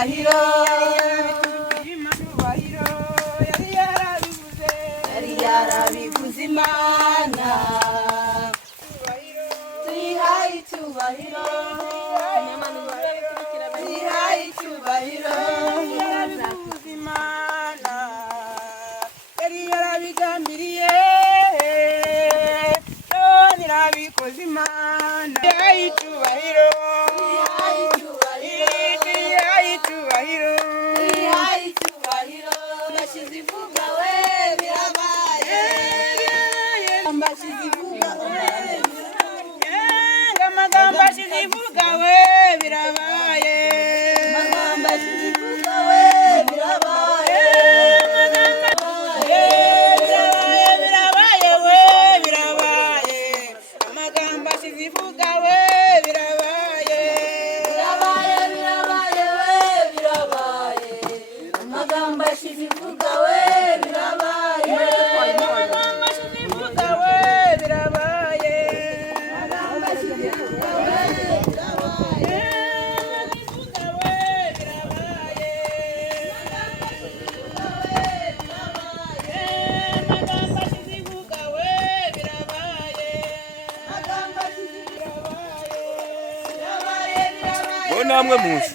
icyubahiro yari yarabivuze Imana tuyihaye icyubahiro tuyihaye icyubahiro yarabivuze Imana yari yarabigambiriye none irabikoze Imana tuyihaye icyubahiro Magamba shizivuga we birabaye magamba shizivuga we birabaye birabaye we birabaye magamba shizivuga we birabaye birabaye we birabaye magamba shizivuga we birabaye magamba shizivuga we birabaye namwe muzi